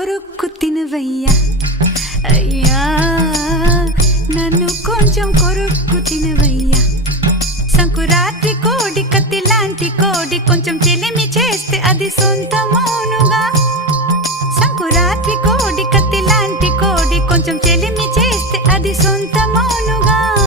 కొరుక్కు తినవయ్యా అయ్యా నన్ను కొంచెం కొరుక్కు తినవయ్యా సంకురాత్రి కోడి కత్తి లాంటి కోడి కొంచెం చెలిమి చేస్తే అది సొంతమో